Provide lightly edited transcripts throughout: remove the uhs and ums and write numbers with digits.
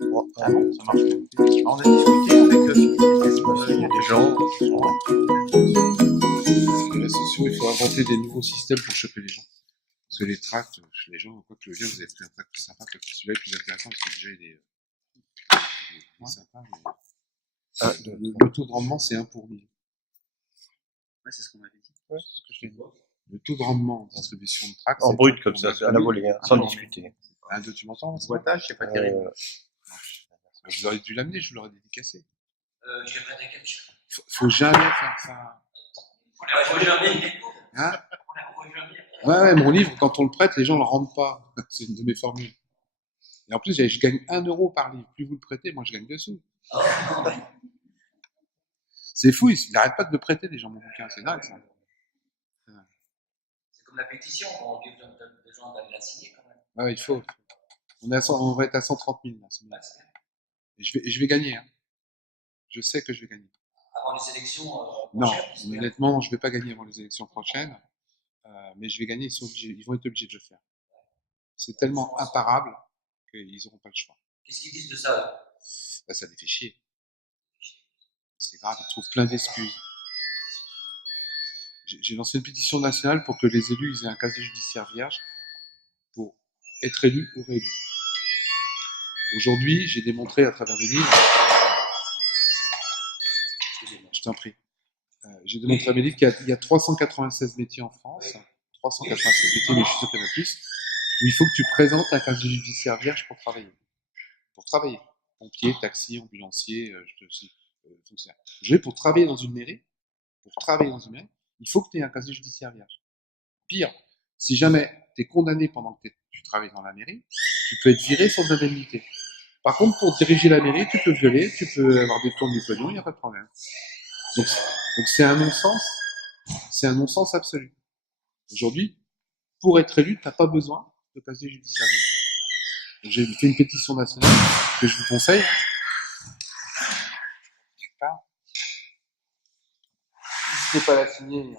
Bon, Ah non, ça marche pas. On a discuté avec Philippe et il y a des gens. Les réseaux sociaux, il faut inventer des nouveaux systèmes pour choper les gens. Parce que les tracts, chez les gens, quoi que je veux dire, vous avez pris un tract plus sympa, que celui-là est plus intéressant, parce que déjà il est sympa. Mais... Ah, le taux de rendement, c'est 1 pour 1000. Ouais, c'est ce qu'on m'avait dit. Ouais, c'est ce que je t'ai dit. Le taux de rendement en distribution de tracts, En c'est brut, 1 comme pour ça, 1000. à la volée, hein, sans non, discuter. Un, deux, tu m'entends là, Le c'est bon. boitage, c'est pas terrible. Vous auriez dû l'amener, je vous l'aurais dédicacé. Je l'ai prêté à quelqu'un. Faut jamais faire ça. On les revoit jamais. Hein? On les revoit jamais. Ouais, mon livre, quand on le prête, les gens ne le rendent pas. C'est une de mes formules. Et en plus, je gagne 1 euro par livre. Plus vous le prêtez, moi je gagne 2 sous. C'est fou, ils n'arrêtent pas de me prêter des gens mon bouquin. C'est dingue ça. C'est comme la pétition, on dit aux gens d'aller la signer quand même. Ouais, il faut. On va être à 130 000 là. Et je vais gagner. Hein. Je sais que je vais gagner. Avant les élections Non, prochaines. honnêtement, je ne vais pas gagner avant les élections prochaines. Mais je vais gagner, ils vont être obligés de le faire. C'est tellement imparable qu'ils n'auront pas le choix. Qu'est-ce qu'ils disent de ça? Là, ça les fait chier. C'est grave, ils trouvent plein d'excuses. J'ai lancé une pétition nationale pour que les élus aient un casier judiciaire vierge pour être élus ou réélus. Aujourd'hui, j'ai démontré à travers mes livres, je t'en prie, j'ai démontré à mes livres qu'il y a 396 métiers en France, 396 métiers, mais je suis sûr qu'il y en a plus, où il faut que tu présentes un casier judiciaire vierge pour travailler. Pour travailler. Pompier, taxi, ambulancier, fonctionnaire. Pour travailler dans une mairie, il faut que tu aies un casier judiciaire vierge. Pire, si jamais tu es condamné pendant que tu travailles dans la mairie, tu peux être viré sans indemnité. Par contre, pour diriger la mairie, tu peux violer, tu peux avoir des tours du pognon, il n'y a pas de problème. Donc c'est un non-sens, c'est un non-sens absolu. Aujourd'hui, pour être élu, tu n'as pas besoin de casier judiciaire. Donc j'ai fait une pétition nationale que je vous conseille. N'hésitez pas à la signer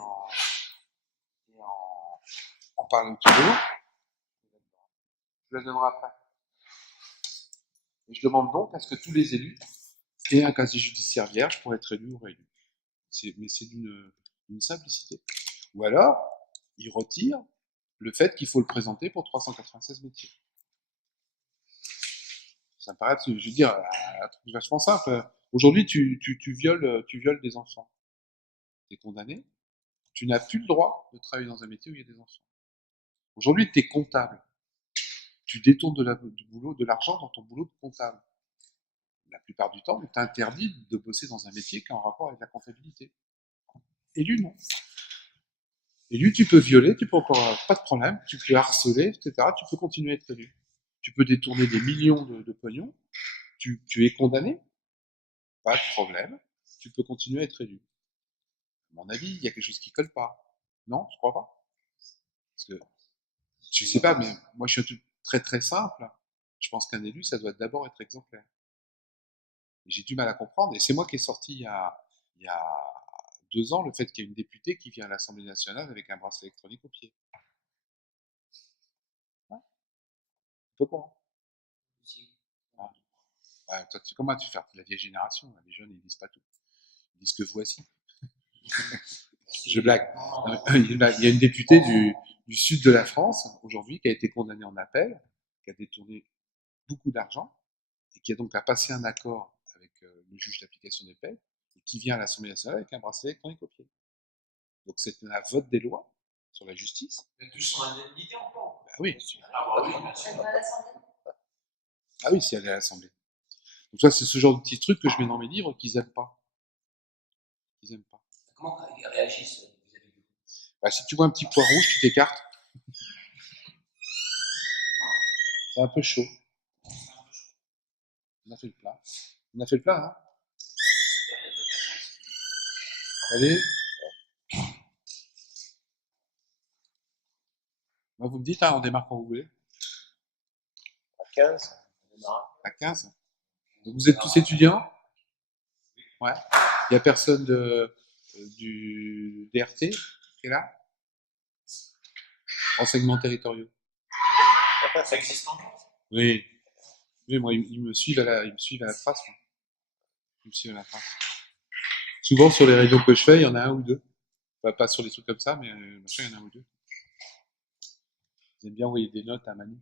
en parlant de vous. Je la donnerai après. Et je demande donc à ce que tous les élus aient un casier judiciaire vierge pour être élus ou réélus. Mais c'est d'une simplicité. Ou alors, ils retirent le fait qu'il faut le présenter pour 396 métiers. Ça me paraît, je veux dire, un truc vachement simple. Aujourd'hui, tu violes des enfants. Tu es condamné. Tu n'as plus le droit de travailler dans un métier où il y a des enfants. Aujourd'hui, tu es comptable. Tu détournes du boulot, de l'argent dans ton boulot de comptable. La plupart du temps, on t'interdit de bosser dans un métier qui est en rapport avec la comptabilité. Élu, non. Élu, tu peux violer, tu peux encore, pas de problème, tu peux harceler, etc. Tu peux continuer à être élu. Tu peux détourner des millions de pognon. Tu es condamné, pas de problème. Tu peux continuer à être élu. À mon avis, il y a quelque chose qui colle pas. Non, je crois pas. Parce que, je sais pas, mais moi je suis un truc très très simple. Je pense qu'un élu, ça doit d'abord être exemplaire. Et j'ai du mal à comprendre. Et c'est moi qui ai sorti il y a 2 ans le fait qu'il y ait une députée qui vient à l'Assemblée nationale avec un bracelet électronique au pied. Ouais. Pourquoi? Ah. Bah, toi, comment tu fais la vieille génération? Les jeunes, ils disent pas tout. Ils disent que voici. Je blague. Il y a une députée du sud de la France, aujourd'hui, qui a été condamnée en appel, qui a détourné beaucoup d'argent, et qui a donc à passer un accord avec le juge d'application des peines, et qui vient à l'Assemblée nationale avec un bracelet électronique au pied. Donc c'est un vote des lois sur la justice. Mais plus son indemnité encore. Bah oui. Ah bah oui, bien sûr. Ah oui, si elle est à l'Assemblée. Donc ça, c'est ce genre de petits trucs que je mets dans mes livres qu'ils aiment pas. Ils aiment pas. Comment ils réagissent vis-à-vis de vous? Bah, si tu vois un petit poids rouge, tu t'écartes. C'est un peu chaud. On a fait le plat. On a fait le plat, hein. Allez. Bah, vous me dites, hein, on démarre quand vous voulez. À 15, on démarre. À 15. Donc vous êtes tous étudiants? Ouais. Il n'y a personne du DRT qui est là? Renseignements territoriaux. Ça existe encore? Oui. Oui, moi, ils me suivent ils me suivent à la trace. Moi. Ils me suivent à la trace. Souvent, sur les réunions que je fais, il y en a un ou deux. Enfin, pas sur des trucs comme ça, mais machin, il y en a un ou deux. Ils aiment bien envoyer des notes à Manu.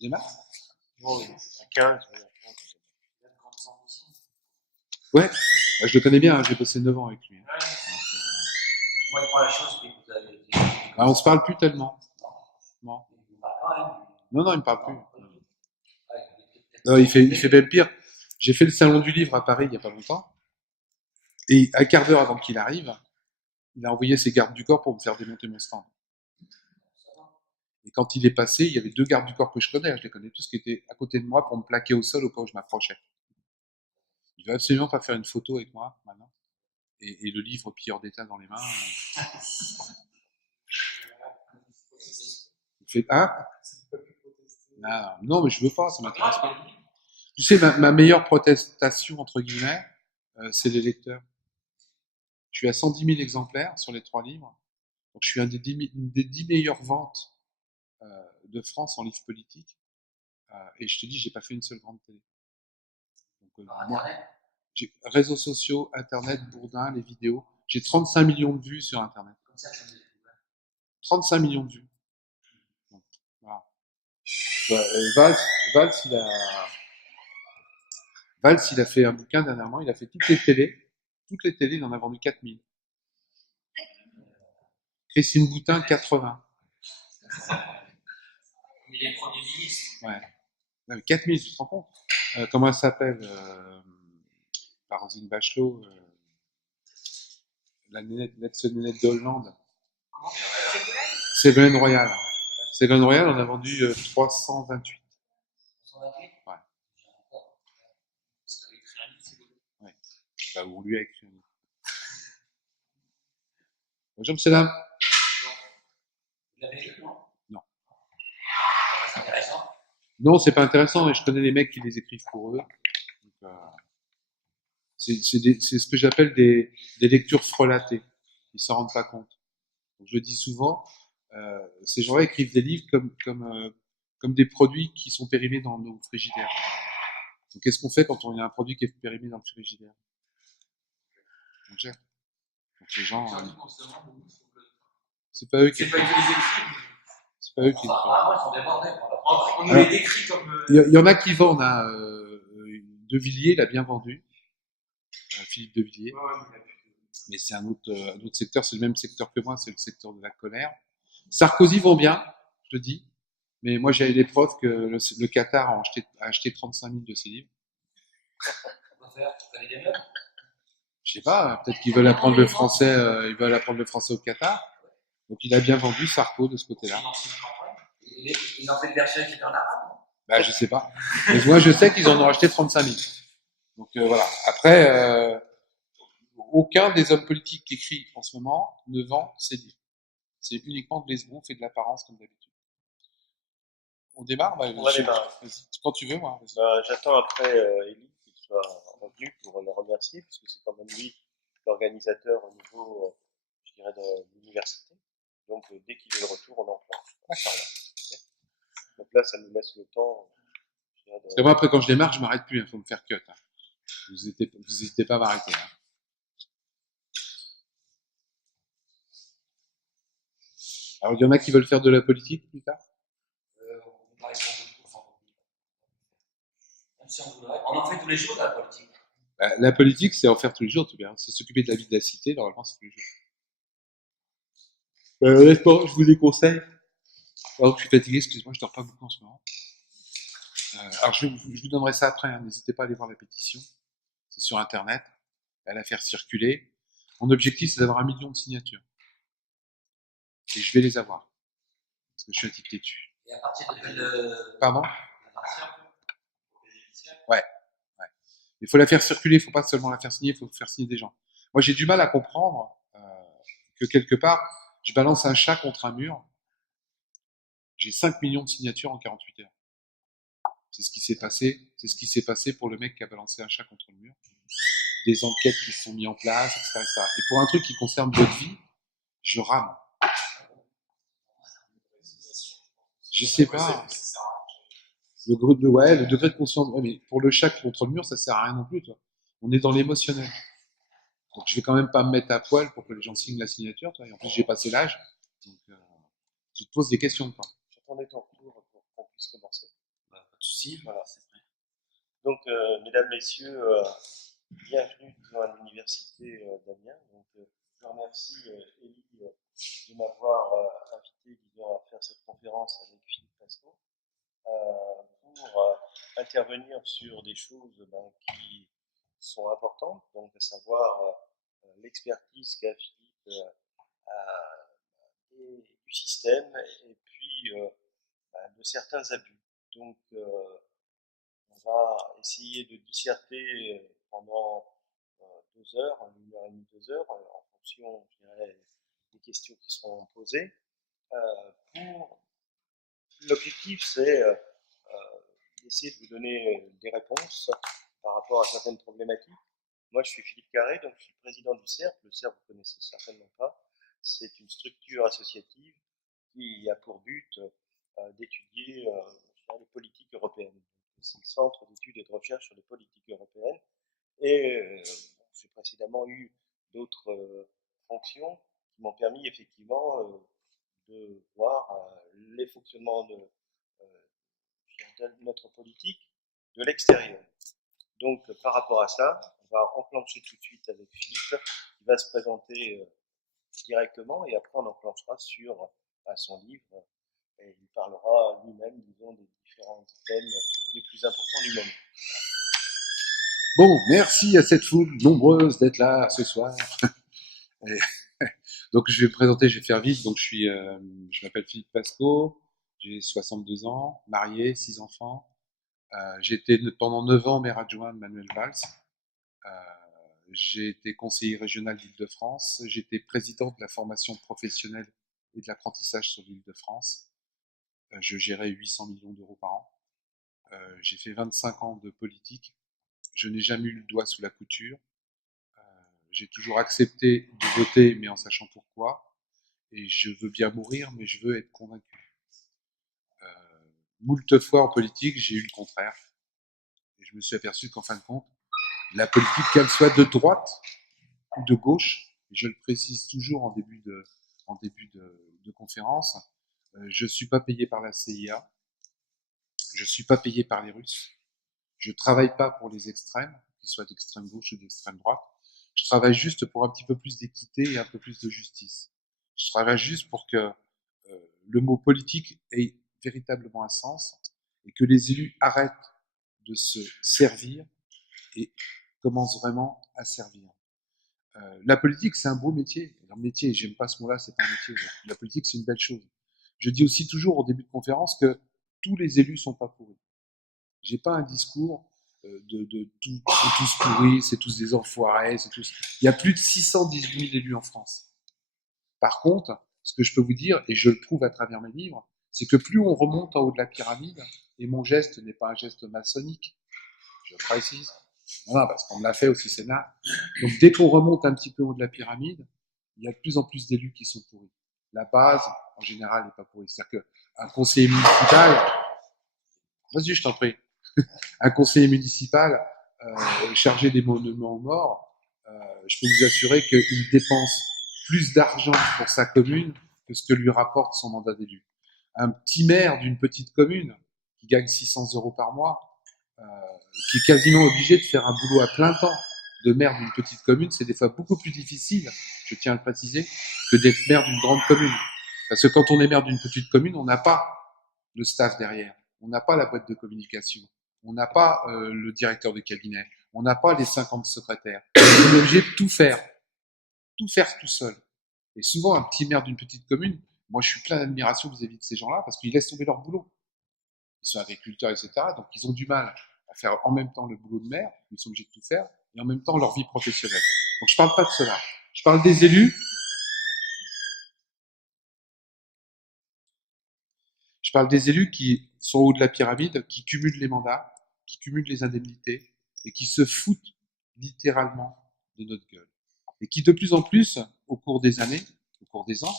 Les maths? Oui, à 15. Il y a de grandes ambitions. Ouais. Je le connais bien, hein, j'ai bossé 9 ans avec lui. Hein. Ouais. Donc, Moi, il prend la chose, puis vous avez dit. on se parle plus tellement. Non. Il vous parle pas, hein. Non, il me parle plus. Ouais, Non, il fait même pire. J'ai fait le salon du livre à Paris il y a pas longtemps. Et un quart d'heure avant qu'il arrive, il a envoyé ses gardes du corps pour me faire démonter mon stand. Et quand il est passé, il y avait 2 gardes du corps que je connais, je les connais tous, qui étaient à côté de moi pour me plaquer au sol au cas où je m'approchais. Il veut absolument pas faire une photo avec moi, maintenant. Et le livre pilleur d'état dans les mains. Il fait, ah, non, mais je veux pas, ça m'intéresse pas. Tu sais, ma meilleure protestation, entre guillemets, c'est les lecteurs. Je suis à 110 000 exemplaires sur les 3 livres. Donc, je suis une des 10 meilleures ventes de France en livres politiques. Et je te dis, j'ai pas fait une seule grande télé. Donc, moi, j'ai réseaux sociaux, Internet, Bourdin, les vidéos. J'ai 35 millions de vues sur Internet. Comme ça, je me dis. 35 millions de vues. Donc, voilà. Valls, Valls, il a fait un bouquin dernièrement, il a fait toutes les télés. Toutes les télés, il en a vendu 4000. Christine Boutin, 80. Il est Premier ministre. Ouais. Non, mais 4000, tu te rends compte comment elle s'appelle pas Roselyne Bachelot, l'ex-nénette de Hollande. Ségolène Royal. Ségolène Royal, on a vendu 328. 128. Ouais. Parce qu'elle a écrit un livre, c'est beau. Ouais. Bah, on lui a écrit un livre. Bonjour, monsieur dame. Vous l'avez lu, non? Non. C'est intéressant. Non, c'est pas intéressant, mais je connais les mecs qui les écrivent pour eux. Donc, c'est ce que j'appelle des lectures frelatées. Ils s'en rendent pas compte. Donc, je le dis souvent, ces gens-là écrivent des livres comme des produits qui sont périmés dans nos frigidaires. Donc, qu'est-ce qu'on fait quand on a un produit qui est périmé dans le frigidaire? On jette. Donc, les gens, Surtout qu'on se demande où il faut que le. c'est pas eux qui C'est pas qu'ils les écrivent. c'est pas eux qui Enfin, apparemment, ils sont débordés. On nous Alors, les décrit comme. il y en a qui vendent, hein, De Villiers l'a bien vendu, Philippe De Villiers. Mais c'est un autre secteur, c'est le même secteur que moi, c'est le secteur de la colère. Sarkozy vend bien, je te dis, mais moi j'ai des preuves que le Qatar a acheté 35 000 de ses livres. On va faire. Vous avez des meubles. Je sais pas, peut-être qu'ils veulent apprendre le français, ils veulent apprendre le français au Qatar. Donc il a bien vendu Sarko de ce côté-là. Ils ont fait une version écrite en arabe, non? Bah je sais pas. Mais moi je sais qu'ils en ont acheté 35 000. Donc voilà. Après, aucun des hommes politiques qui écrit en ce moment ne vend ses livres. C'est uniquement de l'esbrouf et de l'apparence comme d'habitude. On démarre bah, On va démarrer. Quand tu veux, moi. J'attends après Élie qu'il soit revenu pour le remercier, puisque c'est quand même lui l'organisateur au niveau, je dirais, de l'université. Donc dès qu'il est de retour, on enclenche. D'accord. Donc là, ça nous laisse le temps. Je dirais, Parce que moi, après, quand je démarre, je m'arrête plus. Il faut me faire cut. Hein. Vous n'hésitez pas à m'arrêter. Hein. Alors, il y en a qui veulent faire de la politique plus tard. On parle de tout, même si on voudrait. On en fait tous les jours de la politique. La politique, c'est en faire tous les jours, tu vois. C'est s'occuper de la vie de la cité, normalement, c'est tous les jours. Honnêtement, je vous déconseille. Alors, je suis fatigué, excuse-moi, je dors pas beaucoup en ce moment. Alors, je vous donnerai ça après, hein. N'hésitez pas à aller voir la pétition. C'est sur Internet. À la faire circuler. Mon objectif, c'est d'avoir 1 million de signatures. Et je vais les avoir. Parce que je suis un type têtu. Et à partir de quel. Pardon? À partir. Ouais. Il faut la faire circuler, il faut pas seulement la faire signer, il faut faire signer des gens. Moi, j'ai du mal à comprendre que quelque part, je balance un chat contre un mur. J'ai 5 millions de signatures en 48 heures. C'est ce qui s'est passé. C'est ce qui s'est passé pour le mec qui a balancé un chat contre le mur. Des enquêtes qui se sont mises en place, etc., etc. Et pour un truc qui concerne votre vie, Je rame. Je sais pas. Le degré de conscience. Ouais, mais pour le chat contre le mur, ça sert à rien non plus, toi. On est dans l'émotionnel. Donc je vais quand même pas me mettre à poil pour que les gens signent la signature, toi. Et en plus, j'ai passé l'âge. Donc, tu te poses des questions, quoi. J'attendais ton retour pour qu'on puisse commencer. Pas de souci, Voilà. c'est vrai. Donc, mesdames, messieurs, bienvenue à l'université d'Amiens. Donc, je remercie Élie de m'avoir invité, disons, à faire cette conférence avec Philippe Pasco pour intervenir sur des choses qui sont importantes, donc à savoir l'expertise qu'a Philippe du système et puis de certains abus. Donc, on va essayer de disserter pendant 2 heures, 1 heure et demie, 2 heures, en fonction, je dirais, des questions qui seront posées. Pour l'objectif, c'est d'essayer de vous donner des réponses par rapport à certaines problématiques. Moi, je suis Philippe Carré, donc je suis président du CERF. Le CERF, vous connaissez certainement pas. C'est une structure associative qui a pour but d'étudier les politiques européennes. C'est le Centre d'études et de recherche sur les politiques européennes. Et j'ai précédemment eu d'autres fonctions qui m'ont permis effectivement de voir les fonctionnements de notre politique de l'extérieur. Donc, par rapport à ça, on va enclencher tout de suite avec Philippe, qui va se présenter directement, et après on enclenchera sur son livre, et il parlera lui-même, disons, des différents thèmes les plus importants du moment. Bon, merci à cette foule nombreuse d'être là ce soir. Et donc je vais me présenter, je vais faire vite. Donc je m'appelle Philippe Pasco, j'ai 62 ans, marié, 6 enfants. J'ai été pendant 9 ans maire adjoint de Manuel Valls. Euh, j'ai été conseiller régional d'Île-de-France. J'étais président de la formation professionnelle et de l'apprentissage sur l'Île-de-France. Je gérais 800 millions d'euros par an. J'ai fait 25 ans de politique. Je n'ai jamais eu le doigt sous la couture. J'ai toujours accepté de voter, mais en sachant pourquoi. Et je veux bien mourir, mais je veux être convaincu. Moult fois en politique, j'ai eu le contraire. Et je me suis aperçu qu'en fin de compte, la politique, qu'elle soit de droite ou de gauche, et je le précise toujours en début de conférence, je ne suis pas payé par la CIA, je ne suis pas payé par les Russes, je ne travaille pas pour les extrêmes, qu'ils soient d'extrême gauche ou d'extrême droite, je travaille juste pour un petit peu plus d'équité et un peu plus de justice. Je travaille juste pour que le mot politique ait véritablement un sens et que les élus arrêtent de se servir et commencent vraiment à servir. La politique, c'est un beau métier. Un métier, j'aime pas ce mot-là, c'est pas un métier. La politique, c'est une belle chose. Je dis aussi toujours au début de conférence que tous les élus sont pas pourris. J'ai pas un discours de tous pourris, c'est tous des enfoirés, c'est tous. Il y a plus de 618 000 élus en France. Par contre, ce que je peux vous dire, et je le prouve à travers mes livres, c'est que plus on remonte en haut de la pyramide, et mon geste n'est pas un geste maçonnique, je précise, non, parce qu'on me l'a fait aussi Sénat. Donc dès qu'on remonte un petit peu en haut de la pyramide, il y a de plus en plus d'élus qui sont pourris. La base, en général, n'est pas pourrie. C'est-à-dire qu'un conseiller municipal, vas-y, je t'en prie, un conseiller municipal chargé des monuments aux morts, je peux vous assurer qu'il dépense plus d'argent pour sa commune que ce que lui rapporte son mandat d'élu. Un petit maire d'une petite commune qui gagne 600 € par mois, qui est quasiment obligé de faire un boulot à plein temps de maire d'une petite commune, c'est des fois beaucoup plus difficile, je tiens à le préciser, que d'être maire d'une grande commune. Parce que quand on est maire d'une petite commune, on n'a pas le staff derrière, on n'a pas la boîte de communication, on n'a pas le directeur de cabinet, on n'a pas les 50 secrétaires. On est obligé de tout faire tout seul. Et souvent, un petit maire d'une petite commune, moi je suis plein d'admiration vis-à-vis de ces gens-là parce qu'ils laissent tomber leur boulot. Ils sont agriculteurs, etc. Donc ils ont du mal à faire en même temps le boulot de maire, ils sont obligés de tout faire, et en même temps leur vie professionnelle. Donc je parle pas de cela. Je parle des élus. Je parle des élus qui sont au haut de la pyramide, qui cumulent les mandats, qui cumulent les indemnités, et qui se foutent littéralement de notre gueule. Et qui de plus en plus, au cours des années, au cours des ans,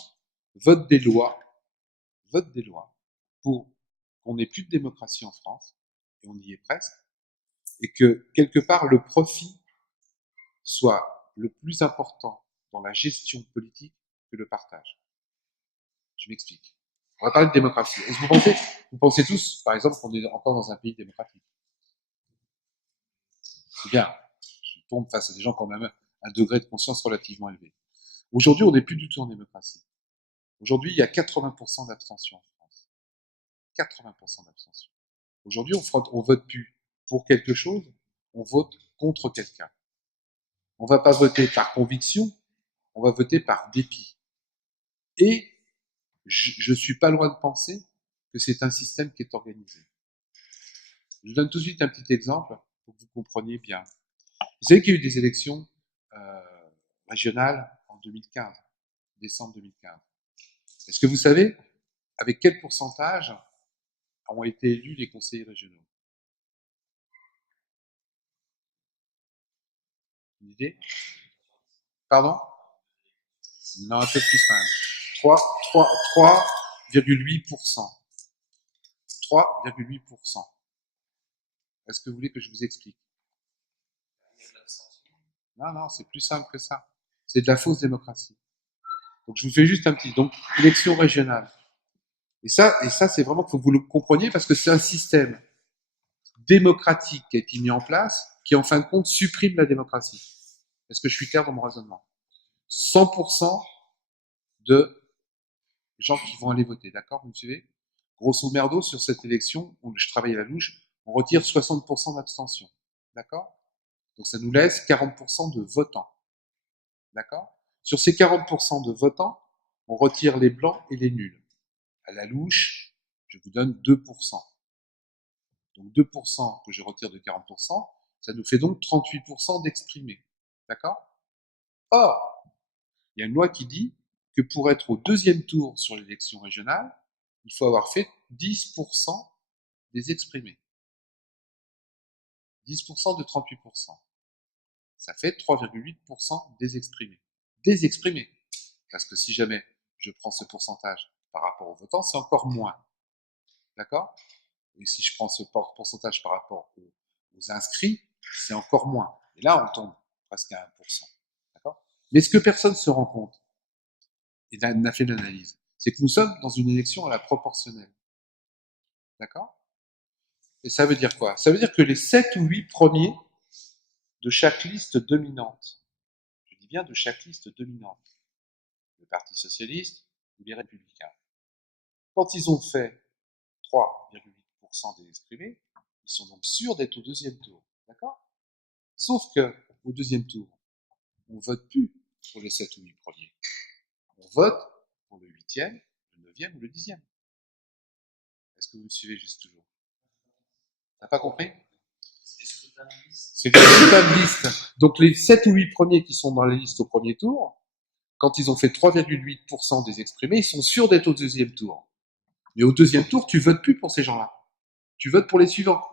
votent des lois pour qu'on n'ait plus de démocratie en France, et on y est presque, et que quelque part le profit soit le plus important dans la gestion politique que le partage. Je m'explique. On va parler de démocratie. Est-ce que vous pensez tous, par exemple, qu'on est encore dans un pays démocratique? C'est bien. Je tombe face à des gens quand même à un degré de conscience relativement élevé. Aujourd'hui, on n'est plus du tout en démocratie. Aujourd'hui, il y a 80% d'abstention en France. 80% d'abstention. Aujourd'hui, on vote plus pour quelque chose, on vote contre quelqu'un. On va pas voter par conviction, on va voter par dépit. Et je suis pas loin de penser que c'est un système qui est organisé. Je vous donne tout de suite un petit exemple pour que vous compreniez bien. Vous savez qu'il y a eu des élections régionales en 2015, décembre 2015. Est-ce que vous savez avec quel pourcentage ont été élus les conseillers régionaux? Une idée? Pardon? Non, un peu plus quand même. 3,8%. 3,8%. Est-ce que vous voulez que je vous explique? Non, c'est plus simple que ça. C'est de la fausse démocratie. Donc je vous fais juste un petit. Donc, élection régionale. Et ça, c'est vraiment qu'il faut que vous le compreniez parce que c'est un système démocratique qui a été mis en place qui, en fin de compte, supprime la démocratie. Est-ce que je suis clair dans mon raisonnement? 100% de gens qui vont aller voter, d'accord? Vous me suivez? Grosso merdo, sur cette élection, où je travaille à la louche, on retire 60% d'abstention, d'accord? Donc ça nous laisse 40% de votants, d'accord? Sur ces 40% de votants, on retire les blancs et les nuls. À la louche, je vous donne 2%. Donc 2% que je retire de 40%, ça nous fait donc 38% d'exprimés, d'accord? Or, il y a une loi qui dit que pour être au deuxième tour sur l'élection régionale, il faut avoir fait 10% des exprimés. 10% de 38%. Ça fait 3,8% des exprimés. Des exprimés. Parce que si jamais je prends ce pourcentage par rapport aux votants, c'est encore moins. D'accord? Et si je prends ce pourcentage par rapport aux inscrits, c'est encore moins. Et là, on tombe presque à 1%. D'accord? Mais ce que personne ne se rend compte, et n'a fait l'analyse, c'est que nous sommes dans une élection à la proportionnelle. D'accord? Et ça veut dire quoi? Ça veut dire que les 7 ou 8 premiers de chaque liste dominante, je dis bien de chaque liste dominante, le Parti socialiste ou les Républicains, quand ils ont fait 3,8% des exprimés, ils sont donc sûrs d'être au deuxième tour. D'accord? Sauf que au deuxième tour, on vote plus pour les 7 ou 8 premiers. On vote pour le 8e, le 9e ou le 10e. Est-ce que vous me suivez juste toujours? T'as pas compris? C'est des scrutins de liste. Donc les 7 ou 8 premiers qui sont dans la liste au premier tour, quand ils ont fait 3,8% des exprimés, ils sont sûrs d'être au deuxième tour. Mais au deuxième tour, tu votes plus pour ces gens-là. Tu votes pour les suivants.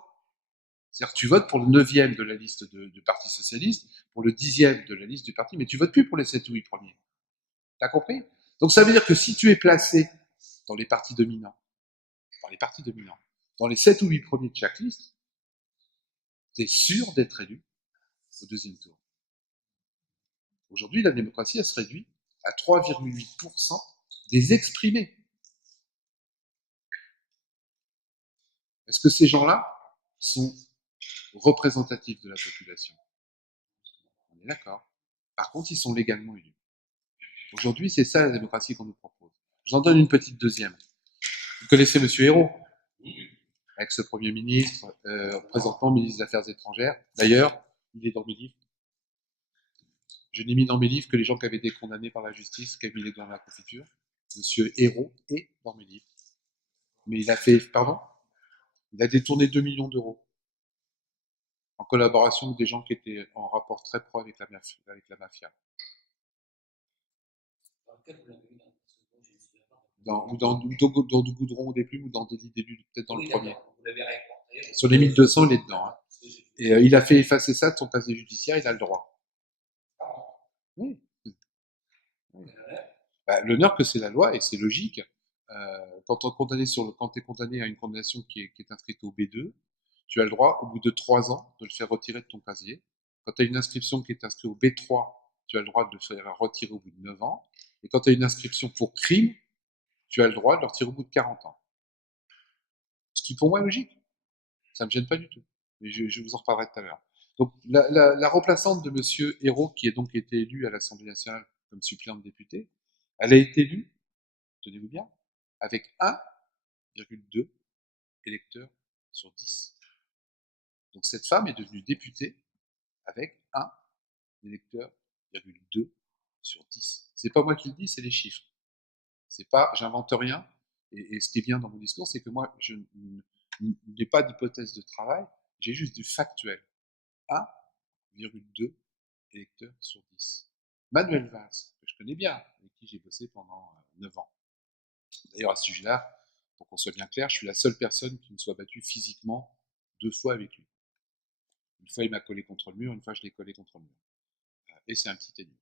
C'est-à-dire que tu votes pour le 9e de la liste du Parti Socialiste, pour le 10e de la liste du parti, mais tu votes plus pour les 7 ou 8 premiers. T'as compris? Donc ça veut dire que si tu es placé dans les partis dominants, dans les 7 ou 8 premiers de chaque liste, tu es sûr d'être élu au deuxième tour. Aujourd'hui, la démocratie, elle se réduit à 3,8% des exprimés. Est-ce que ces gens-là sont représentatifs de la population? On est d'accord. Par contre, ils sont légalement élus. Aujourd'hui, c'est ça la démocratie qu'on nous propose. Je vous en donne une petite deuxième. Vous connaissez M. Hérault, ex-premier ministre, représentant ministre des Affaires étrangères. D'ailleurs, il est dans mes livres. Je n'ai mis dans mes livres que les gens qui avaient été condamnés par la justice, qui avaient mis les doigts dans la confiture. M. Hérault est dans mes livres. Mais il a fait, pardon? Il a détourné 2 millions d'euros en collaboration avec des gens qui étaient en rapport très pro avec la mafia. Dans du Goudron ou des Plumes ou dans Délit d'élu, peut-être dans le premier. Sur les 1200, il est dedans. Hein. Et il a fait effacer ça de son casier judiciaire, il a le droit. Oui. Bah, l'honneur que c'est la loi, et c'est logique. Quand t'es condamné à une condamnation qui est inscrite au B2, tu as le droit, au bout de 3 ans, de le faire retirer de ton casier. Quand tu as une inscription qui est inscrite au B3, tu as le droit de le faire retirer au bout de 9 ans. Et quand tu as une inscription pour crime, tu as le droit de le retirer au bout de 40 ans. Ce qui pour moi est logique. Ça me gêne pas du tout. Mais je vous en reparlerai tout à l'heure. Donc la remplaçante de Monsieur Hérault, qui a donc été élu à l'Assemblée nationale comme suppléante député, elle a été élue, tenez-vous bien, avec 1,2 électeurs sur 10. Donc cette femme est devenue députée avec 1 électeur, 2 sur 10. C'est pas moi qui le dis, c'est les chiffres. C'est pas, j'invente rien. Et ce qui est bien dans mon discours, c'est que moi, je n'ai pas d'hypothèse de travail, j'ai juste du factuel. 1,2 électeurs sur 10. Manuel Valls, que je connais bien, avec qui j'ai bossé pendant 9 ans. D'ailleurs, à ce sujet-là, pour qu'on soit bien clair, je suis la seule personne qui ne soit battue physiquement 2 fois avec lui. Une fois, il m'a collé contre le mur, une fois, je l'ai collé contre le mur. Et c'est un petit élu.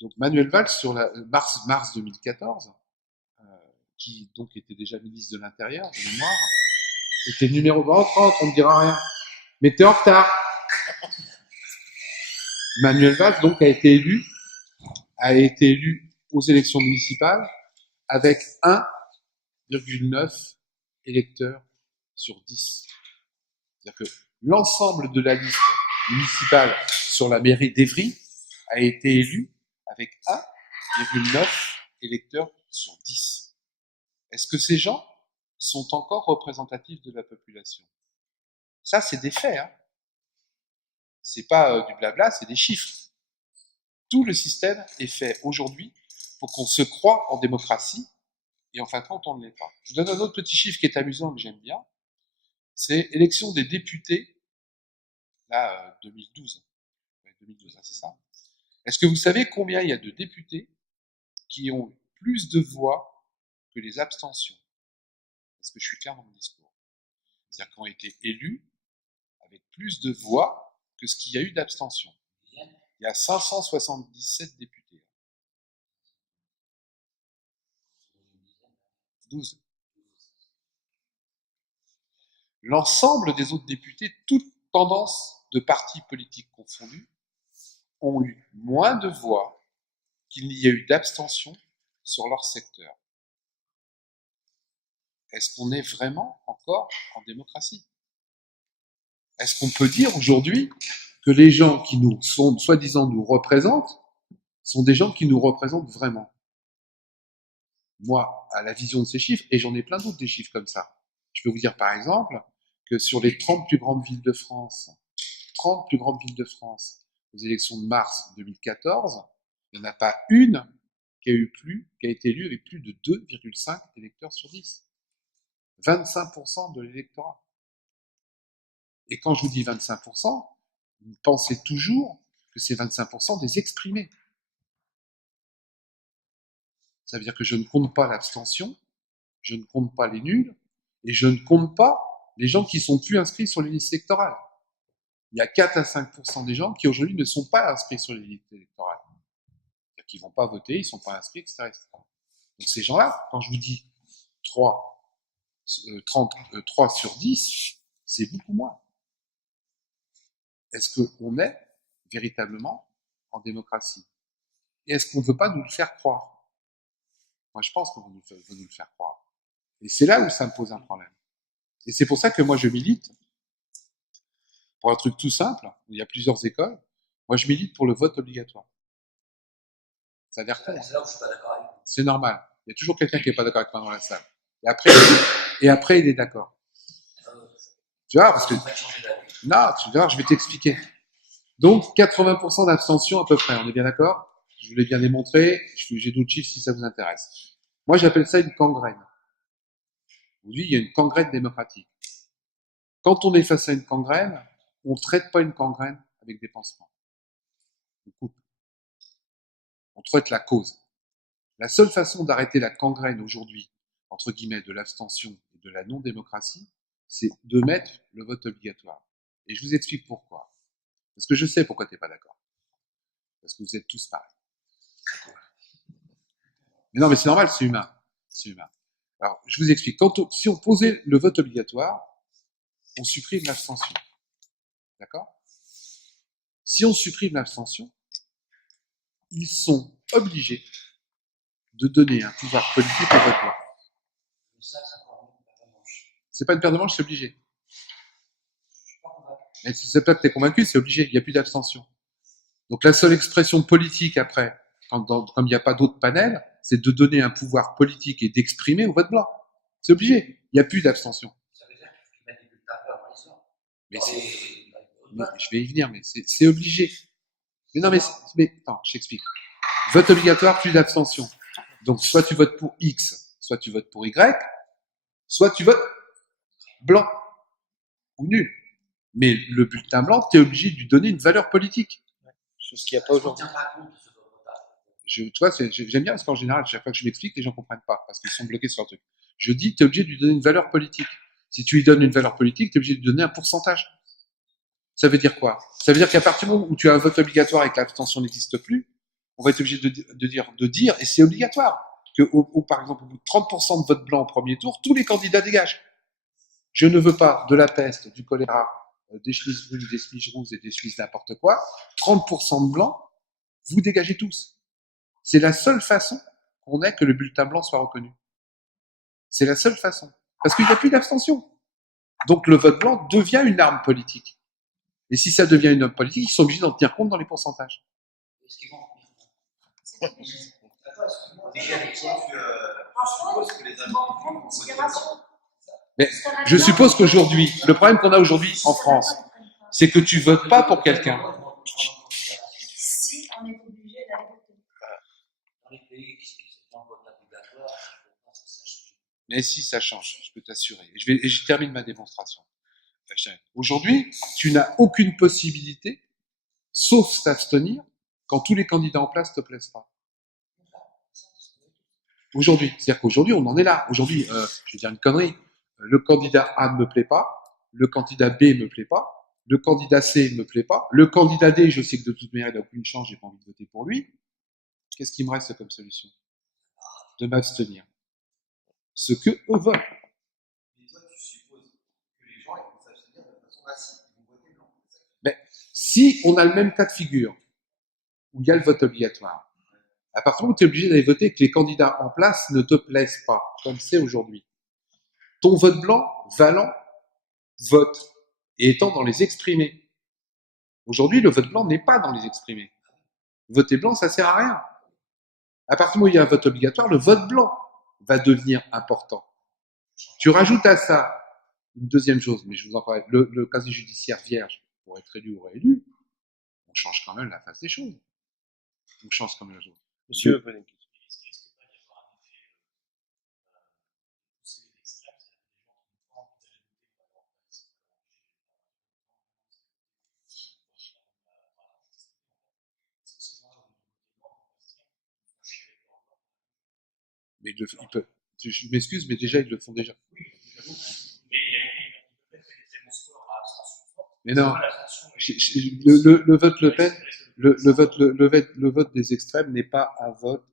Donc Manuel Valls, sur la mars 2014, qui donc était déjà ministre de l'Intérieur, de mémoire, était numéro 30, on ne dira rien. Mais t'es en retard. Manuel Valls, donc, a été élu aux élections municipales avec 1,9 électeurs sur 10. C'est-à-dire que l'ensemble de la liste municipale sur la mairie d'Évry a été élu avec 1,9 électeurs sur 10. Est-ce que ces gens sont encore représentatifs de la population? Ça, c'est des faits. Hein. C'est pas du blabla, c'est des chiffres. Tout le système est fait aujourd'hui pour qu'on se croie en démocratie et en fin de compte, on ne l'est pas. Je vous donne un autre petit chiffre qui est amusant, que j'aime bien. C'est élection des députés, là, 2012. Ouais, 2012, hein, c'est ça. Est-ce que vous savez combien il y a de députés qui ont plus de voix que les abstentions? Est-ce que je suis clair dans mon discours? C'est-à-dire qu'ils ont été élus avec plus de voix que ce qu'il y a eu d'abstention. Il y a 577 députés. 12. L'ensemble des autres députés, toutes tendances de partis politiques confondus, ont eu moins de voix qu'il n'y a eu d'abstention sur leur secteur. Est-ce qu'on est vraiment encore en démocratie? Est-ce qu'on peut dire aujourd'hui que les gens qui nous sont, soi-disant, nous représentent, sont des gens qui nous représentent vraiment? Moi, à la vision de ces chiffres, et j'en ai plein d'autres des chiffres comme ça, je peux vous dire par exemple que sur les 30 plus grandes villes de France, 30 plus grandes villes de France, aux élections de mars 2014, il n'y en a pas une qui a été élue avec plus de 2,5 électeurs sur 10. 25% de l'électorat. Et quand je vous dis 25%, vous pensez toujours que c'est 25% des exprimés. Ça veut dire que je ne compte pas l'abstention, je ne compte pas les nuls, et je ne compte pas les gens qui sont plus inscrits sur les listes électorales. Il y a 4 à 5% des gens qui aujourd'hui ne sont pas inscrits sur les listes électorales. C'est-à-dire qu'ils ne vont pas voter, ils ne sont pas inscrits, etc., etc. Donc ces gens-là, quand je vous dis 3 sur 10, c'est beaucoup moins. Est-ce qu'on est véritablement en démocratie? Et est-ce qu'on ne veut pas nous le faire croire? Moi, je pense qu'on veut nous le faire croire. Et c'est là où ça me pose un problème. Et c'est pour ça que moi, je milite pour un truc tout simple. Il y a plusieurs écoles. Moi, je milite pour le vote obligatoire. Ça a l'air con. C'est là où je suis pas d'accord avec vous. C'est normal. Il y a toujours quelqu'un qui n'est pas d'accord avec moi dans la salle. Et après, il est d'accord. Tu vois, parce que... Non, tu vois, je vais t'expliquer. Donc, 80% d'abstention à peu près. On est bien d'accord? Je vous l'ai bien démontré. J'ai d'autres chiffres si ça vous intéresse. Moi, j'appelle ça une gangrène. Aujourd'hui, il y a une gangrène démocratique. Quand on est face à une gangrène, on ne traite pas une gangrène avec des pansements. On coupe. On traite la cause. La seule façon d'arrêter la gangrène aujourd'hui, entre guillemets, de l'abstention et de la non-démocratie, c'est de mettre le vote obligatoire. Et je vous explique pourquoi. Parce que je sais pourquoi tu n'es pas d'accord. Parce que vous êtes tous pareils. Mais non, mais c'est normal, c'est humain. C'est humain. Alors, je vous explique. Si on posait le vote obligatoire, on supprime l'abstention. D'accord? Si on supprime l'abstention, ils sont obligés de donner un pouvoir politique au vote blanc. C'est pas une paire de manches, c'est obligé. Mais c'est pas que t'es convaincu, c'est obligé. Il n'y a plus d'abstention. Donc la seule expression politique après, comme il n'y a pas d'autre panel, c'est de donner un pouvoir politique et d'exprimer au vote blanc. C'est obligé. Il n'y a plus d'abstention. Ça veut dire qu'il faut mettre des bulletins blancs dans les urnes. Mais je vais y venir, mais c'est obligé. Mais non, mais attends, je t'explique. Vote obligatoire, plus d'abstention. Donc soit tu votes pour X, soit tu votes pour Y, soit tu votes blanc ou nul. Mais le bulletin blanc, tu es obligé de lui donner une valeur politique. Ce qu'il n'y a pas aujourd'hui. On ne tient pas compte de ce vote Tu vois, j'aime bien parce qu'en général, chaque fois que je m'explique, les gens comprennent pas parce qu'ils sont bloqués sur un truc. Je dis, tu es obligé de lui donner une valeur politique. Si tu lui donnes une valeur politique, tu es obligé de lui donner un pourcentage. Ça veut dire quoi? Ça veut dire qu'à partir du moment où tu as un vote obligatoire et que l'abstention n'existe plus, on va être obligé de dire, et c'est obligatoire, que par exemple, au bout de 30% de vote blanc au premier tour, tous les candidats dégagent. Je ne veux pas de la peste, du choléra, des chemises brunes, des chemises rouges et des chemises n'importe quoi. 30% de blanc, vous dégagez tous. C'est la seule façon qu'on ait que le bulletin blanc soit reconnu. C'est la seule façon. Parce qu'il n'y a plus d'abstention. Donc le vote blanc devient une arme politique. Et si ça devient une arme politique, ils sont obligés d'en tenir compte dans les pourcentages. Est-ce qu'ils vont en tenir compte? Attends, excuse-moi. Déjà, je suppose que les individus vont voter blanc. Mais je suppose qu'aujourd'hui, le problème qu'on a aujourd'hui en France, c'est que tu votes pas pour quelqu'un. Si on est obligé d'aller voter. Dans les pays qui sont en vote obligatoire, je pense que ça change. Mais si, ça change, je peux t'assurer. Et je termine ma démonstration. Aujourd'hui, tu n'as aucune possibilité, sauf t'abstenir, quand tous les candidats en place te plaisent pas. Aujourd'hui, c'est-à-dire qu'aujourd'hui, on en est là. Aujourd'hui, je vais dire une connerie. Le candidat A ne me plaît pas, le candidat B me plaît pas, le candidat C me plaît pas, le candidat D, je sais que de toute manière, il n'a aucune chance, j'ai pas envie de voter pour lui. Qu'est-ce qui me reste comme solution? De m'abstenir. Ce que eux veulent. Mais toi, tu supposes que les gens vont s'abstenir de façon massive, ils vont voter blanc. Mais si on a le même cas de figure, où il y a le vote obligatoire, à partir du moment où tu es obligé d'aller voter et que les candidats en place ne te plaisent pas, comme c'est aujourd'hui, ton vote blanc, valant, vote, et étant dans les exprimés. Aujourd'hui, le vote blanc n'est pas dans les exprimés. Voter blanc, ça sert à rien. À partir du moment où il y a un vote obligatoire, le vote blanc va devenir important. Tu rajoutes à ça une deuxième chose, mais je vous en parle, le casier judiciaire vierge pour être élu ou réélu, on change quand même la face des choses. On change quand même la chose. Monsieur, vous posez une question. Mais ils peuvent. Je m'excuse, mais déjà, ils le font déjà. Mais non, le vote Le Pen, le vote des extrêmes n'est pas un vote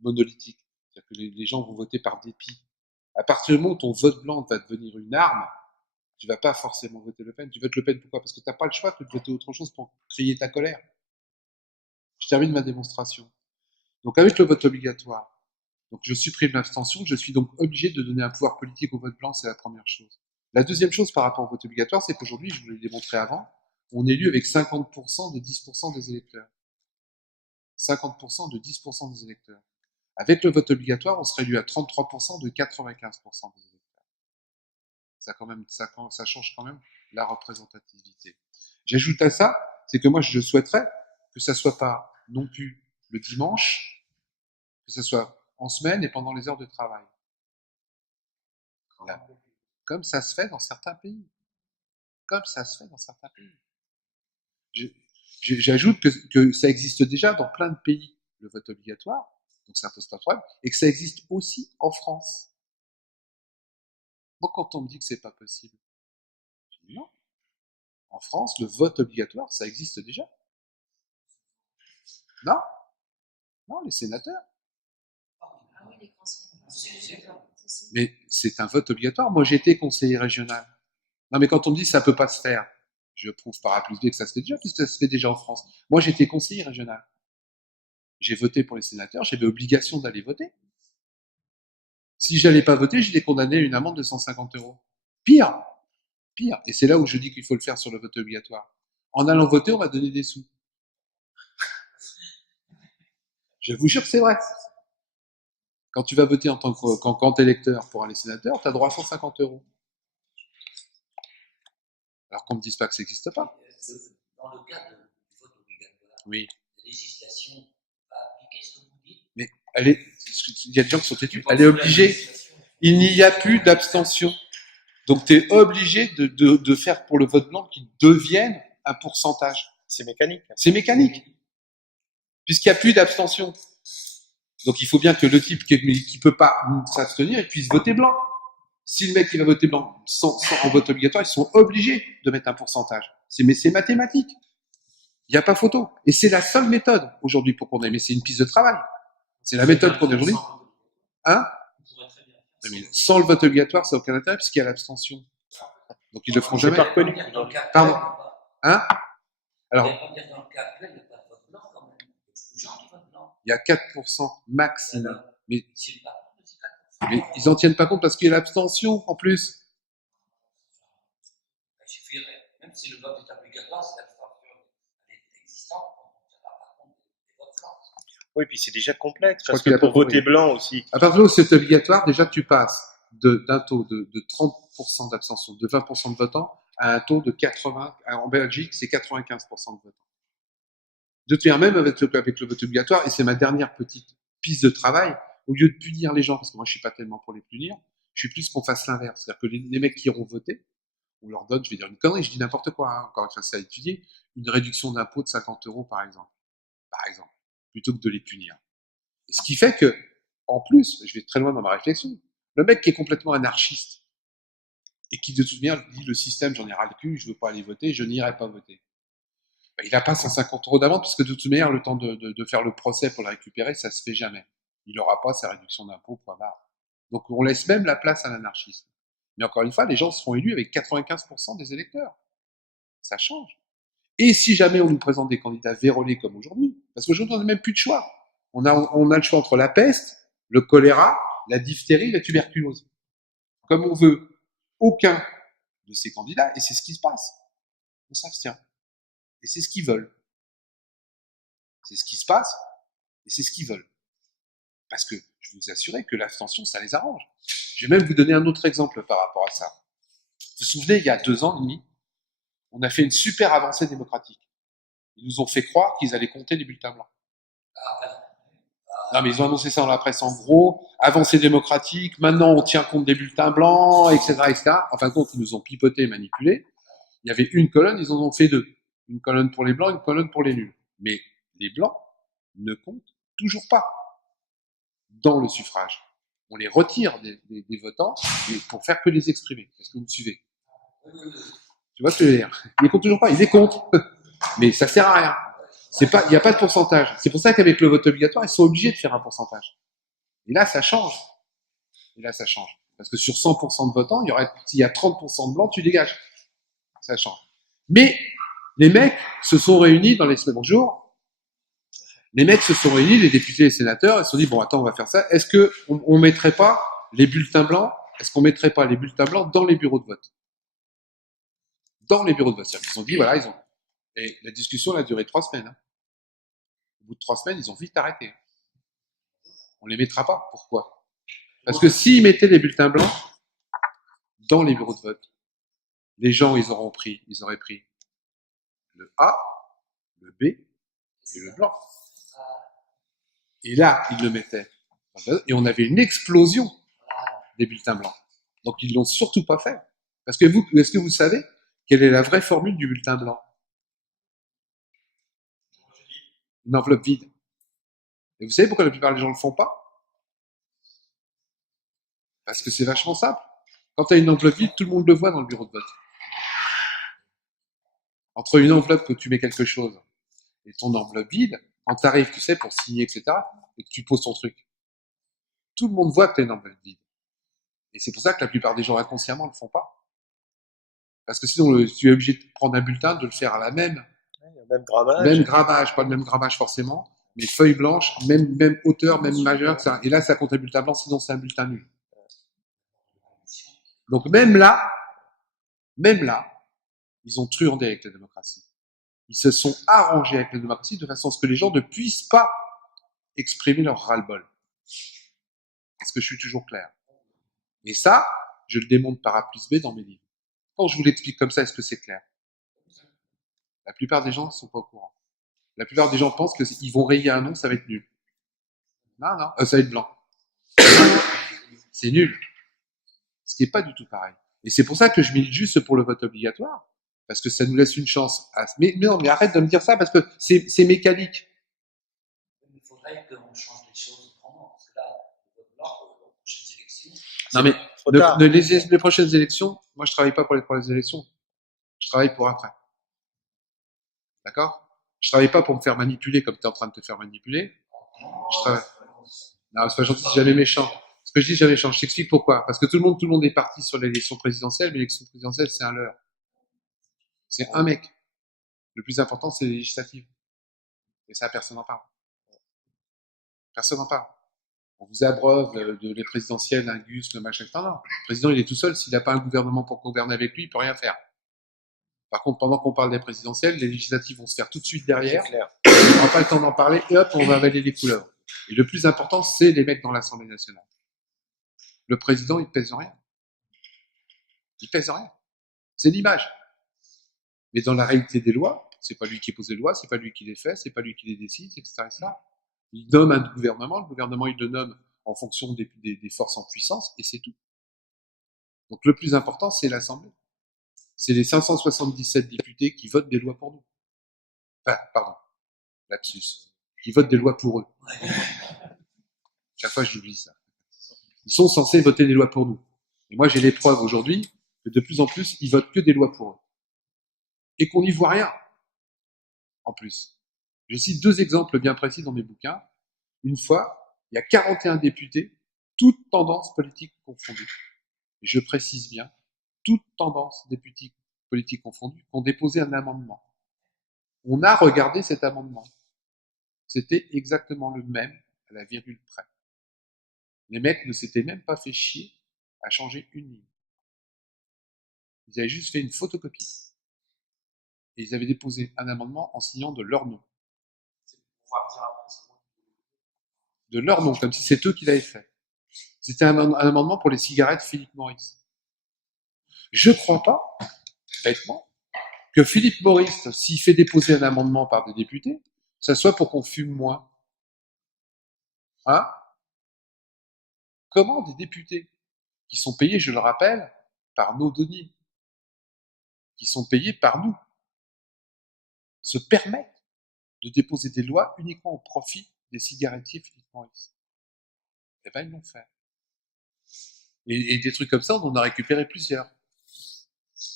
monolithique. C'est-à-dire que les gens vont voter par dépit. À partir du moment où ton vote blanc va devenir une arme, tu vas pas forcément voter Le Pen. Tu votes Le Pen pourquoi? Parce que tu n'as pas le choix de voter autre chose pour crier ta colère. Je termine ma démonstration. Donc avec le vote obligatoire, donc je supprime l'abstention, je suis donc obligé de donner un pouvoir politique au vote blanc, c'est la première chose. La deuxième chose par rapport au vote obligatoire, c'est qu'aujourd'hui, je vous l'ai démontré avant, on est élu avec 50% de 10% des électeurs. 50% de 10% des électeurs. Avec le vote obligatoire, on serait élu à 33% de 95% des électeurs. Ça change quand même la représentativité. J'ajoute à ça, c'est que moi, je souhaiterais que ça soit pas non plus le dimanche, que ça soit en semaine et pendant les heures de travail. Là. Comme ça se fait dans certains pays. Comme ça se fait dans certains pays. J'ajoute que ça existe déjà dans plein de pays, le vote obligatoire, donc ça pose pas de problème, et que ça existe aussi en France. Donc quand on me dit que c'est pas possible, je dis non. En France, le vote obligatoire, ça existe déjà. Non, non, les sénateurs. les conseils. Mais c'est un vote obligatoire. Moi, j'ai été conseiller régional. Non, mais quand on me dit ça peut pas se faire, je prouve par A plus B que ça se fait déjà, puisque ça se fait déjà en France. Moi, j'étais conseiller régional. J'ai voté pour les sénateurs, j'avais obligation d'aller voter. Si j'allais pas voter, j'étais condamné à une amende de 150 €. Pire, pire. Et c'est là où je dis qu'il faut le faire sur le vote obligatoire. En allant voter, on va donner des sous. Je vous jure que c'est vrai. Quand tu vas voter en tant que électeur pour aller sénateur, tu as droit à 150 €. Alors qu'on ne me dise pas que ça n'existe pas. Dans le cadre du vote obligatoire, Oui. la législation va appliquer ce que vous dites. Mais il y a des gens qui sont têtus. Elle est obligée. Il n'y a plus d'abstention. Donc tu es obligé de faire pour le vote blanc qu'il devienne un pourcentage. C'est mécanique. C'est mécanique. Puisqu'il n'y a plus d'abstention. Donc il faut bien que le type qui peut pas s'abstenir, il puisse voter blanc. Si le mec il va voter blanc en vote obligatoire, ils sont obligés de mettre un pourcentage. Mais c'est mathématique. Il n'y a pas photo. Et c'est la seule méthode aujourd'hui pour qu'on ait. Mais c'est une piste de travail. C'est la méthode qu'on a aujourd'hui. Hein? Mais sans le vote obligatoire, ça n'a aucun intérêt puisqu'il y a l'abstention. Donc ils le feront jamais. C'est pas reconnu. Pardon. Hein? Alors, Dans le cas actuel, il n'y a pas de vote blanc quand même. Il y a beaucoup de gens qui votent blanc. il y a 4% maximum. Mais C'est pas de ces 4%. Mais ils n'en tiennent pas compte parce qu'il y a l'abstention en plus. Il suffirait, même si le vote est obligatoire, si l'abstention est existante, on ne tient pas compte des votes blancs. Oui, puis c'est déjà complexe, Je parce crois qu'il que a pas pour voter compris. blanc aussi. À partir où c'est obligatoire, déjà tu passes d'un taux de 30% d'abstention, de 20% de votants, à un taux de 80%. En Belgique, c'est 95% de votants. De toute manière, même avec le vote obligatoire, et c'est ma dernière petite piste de travail, au lieu de punir les gens, parce que moi je suis pas tellement pour les punir, je suis plus qu'on fasse l'inverse. C'est-à-dire que les mecs qui auront voté, on leur donne, je vais dire une connerie, je dis n'importe quoi, hein, encore une fois, c'est à étudier, une réduction d'impôt de 50 € par exemple. Par exemple. Plutôt que de les punir. Et ce qui fait que, en plus, je vais très loin dans ma réflexion, le mec qui est complètement anarchiste, et qui de toute manière dit le système, j'en ai ras le cul, je veux pas aller voter, je n'irai pas voter. Ben, il n'a pas 150 € d'amende, puisque de toute manière, le temps de faire le procès pour le récupérer, ça se fait jamais. Il n'aura pas sa réduction d'impôt, point barre. Donc on laisse même la place à l'anarchisme. Mais encore une fois, les gens seront élus avec 95% des électeurs. Ça change. Et si jamais on nous présente des candidats vérolés comme aujourd'hui, parce qu'aujourd'hui on n'a même plus de choix. On a le choix entre la peste, le choléra, la diphtérie, la tuberculose. Comme on veut aucun de ces candidats, et c'est ce qui se passe. On s'abstient. Et c'est ce qu'ils veulent. C'est ce qui se passe, et c'est ce qu'ils veulent. Parce que je vous assurer que l'abstention, ça les arrange. Je vais même vous donner un autre exemple par rapport à ça. Vous vous souvenez, il y a 2 ans et demi, on a fait une super avancée démocratique. Ils nous ont fait croire qu'ils allaient compter les bulletins blancs. Non, mais ils ont annoncé ça dans la presse en gros, avancée démocratique, maintenant on tient compte des bulletins blancs, etc., etc. En fin de compte, ils nous ont pipoté, manipulé. Il y avait une colonne, ils en ont fait 2. Une colonne pour les blancs, une colonne pour les nuls. Mais les blancs ne comptent toujours pas dans le suffrage. On les retire des votants pour faire que les exprimer. Est-ce que vous me suivez? Tu vois ce que je veux dire? Ils les comptent toujours pas, ils les comptent. Mais ça sert à rien. Il n'y a pas de pourcentage. C'est pour ça qu'avec le vote obligatoire, ils sont obligés de faire un pourcentage. Et là, ça change. Parce que sur 100% de votants, s'il y a 30% de blancs, tu dégages. Ça change. Mais les mecs se sont réunis dans les semaines. Bonjour. Les mecs se sont réunis, les députés et les sénateurs, ils se sont dit, bon, attends, on va faire ça. Est-ce que on mettrait pas les bulletins blancs, dans les bureaux de vote? Dans les bureaux de vote. C'est-à-dire qu'ils ont dit, voilà, et la discussion a duré 3 semaines. Hein. Au bout de 3 semaines, ils ont vite arrêté. On les mettra pas. Pourquoi? Parce que s'ils mettaient les bulletins blancs dans les bureaux de vote, les gens, ils auraient pris le A, le B et le blanc. Et là, ils le mettaient. Et on avait une explosion des bulletins blancs. Donc, ils l'ont surtout pas fait. Parce que est-ce que vous savez quelle est la vraie formule du bulletin blanc? Une enveloppe vide. Et vous savez pourquoi la plupart des gens ne le font pas? Parce que c'est vachement simple. Quand tu as une enveloppe vide, tout le monde le voit dans le bureau de vote. Entre une enveloppe où tu mets quelque chose et ton enveloppe vide, quand tu arrives, tu sais, pour signer, etc., et que tu poses ton truc, Tout le monde voit que les normes veulent vide. Et c'est pour ça que la plupart des gens inconsciemment ne le font pas. Parce que sinon, tu es obligé de prendre un bulletin, de le faire à la même grammage, pas le même grammage forcément, mais feuille blanche, même hauteur, même majeur, etc. Et là, ça compte un bulletin blanc, sinon c'est un bulletin nul. Donc même là, ils ont truandé avec la démocratie. Ils se sont arrangés avec la démocratie de façon à ce que les gens ne puissent pas exprimer leur ras-le-bol. Est-ce que je suis toujours clair? Et ça, je le démontre par A plus B dans mes livres. Quand je vous l'explique comme ça, est-ce que c'est clair? La plupart des gens ne sont pas au courant. La plupart des gens pensent qu'ils vont rayer un nom, ça va être nul. Non, ça va être blanc. C'est nul. Ce qui n'est pas du tout pareil. Et c'est pour ça que je milite juste pour le vote obligatoire, parce que ça nous laisse une chance. Mais non, mais arrête de me dire ça, parce que c'est mécanique. Il faudrait qu'on change les choses autrement, parce que là, le vote blanc, aux prochaines élections. Non, mais les prochaines élections, moi je travaille pas pour les élections. Je travaille pour après. D'accord? Je travaille pas pour me faire manipuler comme tu es en train de te faire manipuler. Je travaille. Non, c'est pas gentil, c'est jamais méchant. Ce que je dis, c'est jamais méchant. Je t'explique pourquoi. Parce que tout le monde est parti sur l'élection présidentielle, mais l'élection présidentielle, c'est un leurre. C'est un mec. Le plus important, c'est les législatives. Et ça, personne n'en parle. Personne n'en parle. On vous abreuve de les présidentielles, l'Ingus, le machin, etc. Non. Le président, il est tout seul. S'il n'a pas un gouvernement pour gouverner avec lui, il peut rien faire. Par contre, pendant qu'on parle des présidentielles, les législatives vont se faire tout de suite derrière. On n'aura pas le temps d'en parler et hop, on va avaler les couleurs. Et le plus important, c'est les mecs dans l'Assemblée nationale. Le président, il pèse rien. Il pèse rien. C'est l'image. Mais dans la réalité des lois, c'est pas lui qui pose les lois, c'est pas lui qui les fait, c'est pas lui qui les décide, etc. Il nomme un gouvernement, le gouvernement, il le nomme en fonction des forces en puissance, et c'est tout. Donc le plus important, c'est l'Assemblée. C'est les 577 députés qui votent des lois pour nous. Enfin, pardon, lapsus. Qui votent des lois pour eux. Chaque fois, j'oublie ça. Ils sont censés voter des lois pour nous. Et moi, j'ai les preuves aujourd'hui que de plus en plus, ils votent que des lois pour eux. Et qu'on n'y voit rien. En plus. Je cite 2 exemples bien précis dans mes bouquins. Une fois, il y a 41 députés, toutes tendances politiques confondues. Et je précise bien, toutes tendances politiques confondues, ont déposé un amendement. On a regardé cet amendement. C'était exactement le même à la virgule près. Les mecs ne s'étaient même pas fait chier à changer une ligne. Ils avaient juste fait une photocopie. Et ils avaient déposé un amendement en signant de leur nom. De leur nom, comme si c'est eux qui l'avaient fait. C'était un amendement pour les cigarettes Philippe Morris. Je ne crois pas, bêtement, que Philippe Morris, s'il fait déposer un amendement par des députés, ça soit pour qu'on fume moins. Hein? Comment des députés qui sont payés, je le rappelle, par nos deniers, qui sont payés par nous, se permettent de déposer des lois uniquement au profit des cigarettiers Philippe Morris? Eh ben, ils l'ont fait. Et des trucs comme ça, on en a récupéré plusieurs.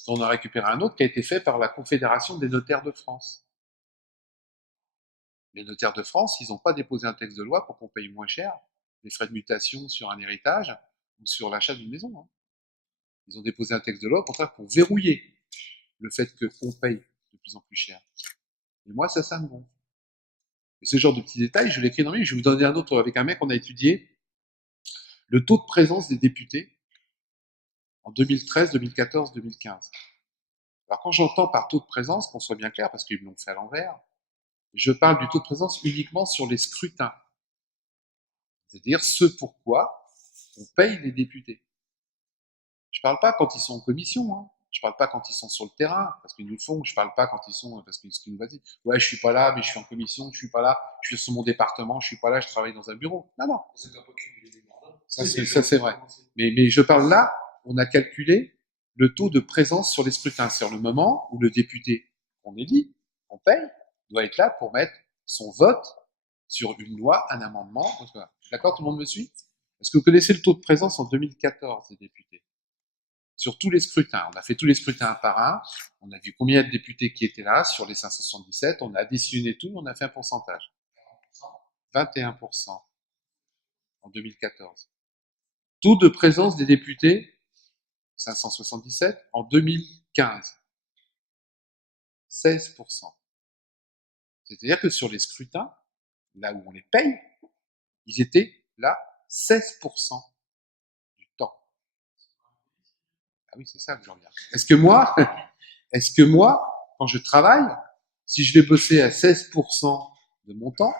On en a récupéré un autre qui a été fait par la Confédération des notaires de France. Les notaires de France, ils n'ont pas déposé un texte de loi pour qu'on paye moins cher les frais de mutation sur un héritage ou sur l'achat d'une maison. Hein. Ils ont déposé un texte de loi, au contraire, pour verrouiller le fait qu'on paye de plus en plus cher. Et moi, ça me gonfle. Et ce genre de petits détails, je l'écris dans mes livres. Je vais vous donner un autre avec un mec, on a étudié le taux de présence des députés en 2013, 2014, 2015. Alors quand j'entends par taux de présence, qu'on soit bien clair, parce qu'ils l'ont fait à l'envers, je parle du taux de présence uniquement sur les scrutins. C'est-à-dire ce pourquoi on paye les députés. Je parle pas quand ils sont en commission, hein. Je parle pas quand ils sont sur le terrain, parce qu'ils nous le font. Je parle pas quand ils sont, parce qu'ils nous disent, ouais, je suis pas là, mais je suis en commission, je suis pas là, je suis sur mon département, je suis pas là, je travaille dans un bureau. Non. Ça, c'est vrai. Mais je parle là, on a calculé le taux de présence sur les scrutins. C'est le moment où le député qu'on élit, qu'on paye, doit être là pour mettre son vote sur une loi, un amendement. D'accord, tout le monde me suit? Est-ce que vous connaissez le taux de présence en 2014 des députés? Sur tous les scrutins. On a fait tous les scrutins un par un. On a vu combien de députés qui étaient là sur les 577. On a additionné tout, on a fait un pourcentage. 21%. en 2014. Taux de présence des députés, 577, en 2015. 16%. C'est-à-dire que sur les scrutins, là où on les paye, ils étaient là 16% du temps. Ah oui, c'est ça que j'en regarde. Est-ce que moi, quand je travaille, si je vais bosser à 16% de mon temps,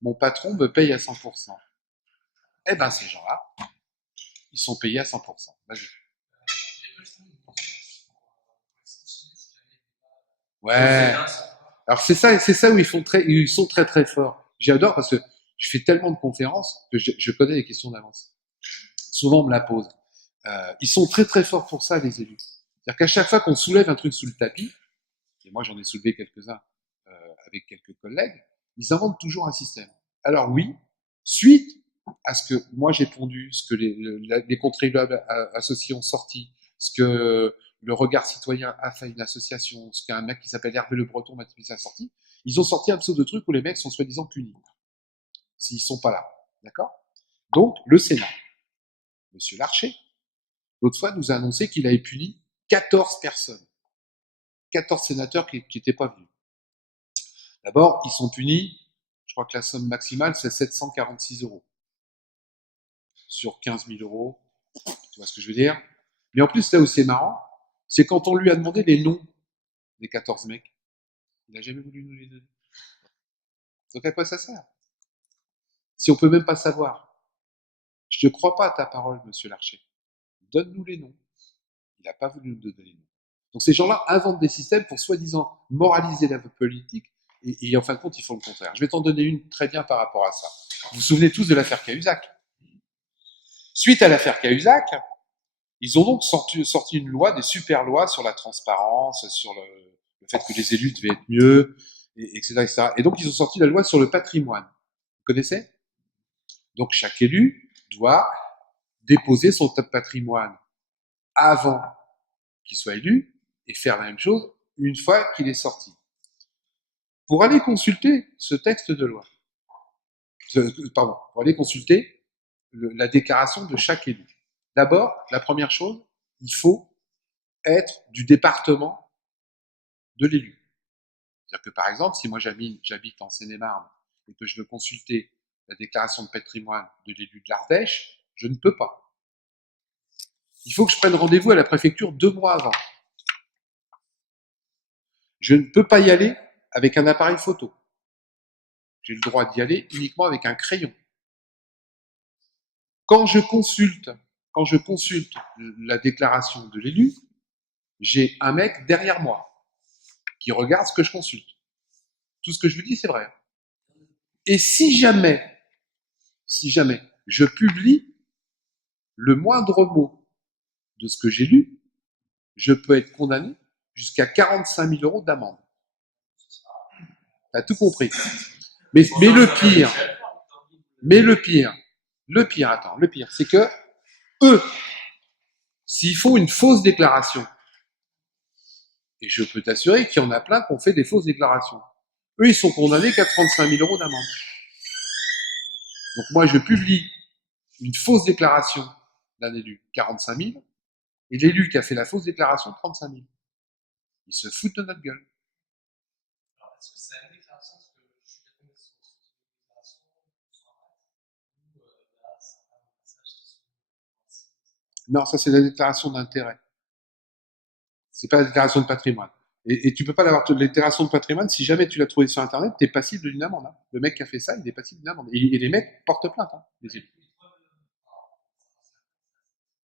mon patron me paye à 100%. Eh ben, ces gens-là, ils sont payés à 100%. Vas-y. Ouais. Alors c'est ça où ils sont très très forts. J'adore parce que je fais tellement de conférences que je connais les questions d'avance. Souvent on me la pose. Ils sont très très forts pour ça, les élus. C'est-à-dire qu'à chaque fois qu'on soulève un truc sous le tapis, et moi j'en ai soulevé quelques-uns avec quelques collègues, ils inventent toujours un système. Alors oui, suite à ce que moi j'ai pondu, ce que les contribuables associés ont sorti, ce que le Regard Citoyen a fait une association, ce qu'un mec qui s'appelle Hervé Le Breton m'a sorti, ils ont sorti un pseudo de truc où les mecs sont soi-disant punis, s'ils sont pas là. D'accord? Donc, le Sénat, Monsieur Larcher, l'autre fois nous a annoncé qu'il avait puni 14 personnes. 14 sénateurs qui n'étaient pas venus. D'abord, ils sont punis, je crois que la somme maximale, c'est 746 euros. Sur 15 000 euros. Tu vois ce que je veux dire? Mais en plus, là où c'est marrant, c'est quand on lui a demandé les noms des 14 mecs. Il n'a jamais voulu nous les donner. Donc à quoi ça sert? Si on peut même pas savoir. Je ne crois pas à ta parole, monsieur Larcher. Donne-nous les noms. Il n'a pas voulu nous donner les noms. Donc ces gens-là inventent des systèmes pour soi-disant moraliser la politique et en fin de compte, ils font le contraire. Je vais t'en donner une très bien par rapport à ça. Vous vous souvenez tous de l'affaire Cahuzac. Suite à l'affaire Cahuzac, ils ont donc sorti une loi, des super lois sur la transparence, sur le fait que les élus devaient être mieux, etc., etc. Et donc ils ont sorti la loi sur le patrimoine. Vous connaissez? Donc chaque élu doit déposer son patrimoine avant qu'il soit élu et faire la même chose une fois qu'il est sorti. Pour aller consulter ce texte de loi, pour aller consulter la déclaration de chaque élu. D'abord, la première chose, il faut être du département de l'élu. C'est-à-dire que par exemple, si moi j'habite en Seine-et-Marne et que je veux consulter la déclaration de patrimoine de l'élu de l'Ardèche, je ne peux pas. Il faut que je prenne rendez-vous à la préfecture 2 mois avant. Je ne peux pas y aller avec un appareil photo. J'ai le droit d'y aller uniquement avec un crayon. Quand je consulte la déclaration de l'élu, j'ai un mec derrière moi qui regarde ce que je consulte. Tout ce que je lui dis, c'est vrai. Et si jamais je publie le moindre mot de ce que j'ai lu, je peux être condamné jusqu'à 45 000 euros d'amende. T'as tout compris. Mais le pire, c'est que eux, s'ils font une fausse déclaration, et je peux t'assurer qu'il y en a plein qui ont fait des fausses déclarations, eux, ils sont condamnés qu'à 35 000 euros d'amende. Donc moi, je publie une fausse déclaration d'un élu, 45 000, et l'élu qui a fait la fausse déclaration, 35 000. Ils se foutent de notre gueule. Alors, est-ce que c'est la déclaration que je suis d'accord sur cette déclaration sur un ou là, certains passages qui sont Non, ça c'est la déclaration d'intérêt. C'est pas la déclaration de patrimoine. Et tu peux pas l'avoir, la déclaration de patrimoine, si jamais tu l'as trouvé sur Internet, t'es passible d'une amende. Hein. Le mec qui a fait ça, il est passible d'une amende. Et les mecs portent plainte, hein, les élus.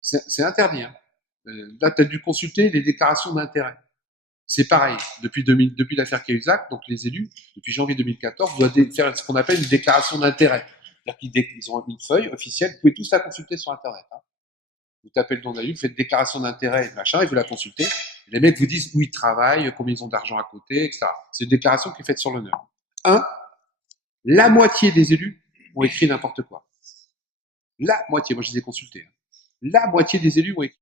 C'est interdit. Hein. Là, tu as dû consulter les déclarations d'intérêt. C'est pareil. Depuis l'affaire Cahuzac, donc les élus, depuis janvier 2014, doivent faire ce qu'on appelle une déclaration d'intérêt. C'est-à-dire qu'ils ont une feuille officielle. Vous pouvez tous la consulter sur Internet. Hein. Vous tapez le nom d'un élu, vous faites déclaration d'intérêt, machin, et vous la consultez. Et les mecs vous disent où ils travaillent, combien ils ont d'argent à côté, etc. C'est une déclaration qui est faite sur l'honneur. La moitié des élus ont écrit n'importe quoi. La moitié, moi je les ai consultés. Hein. La moitié des élus ont écrit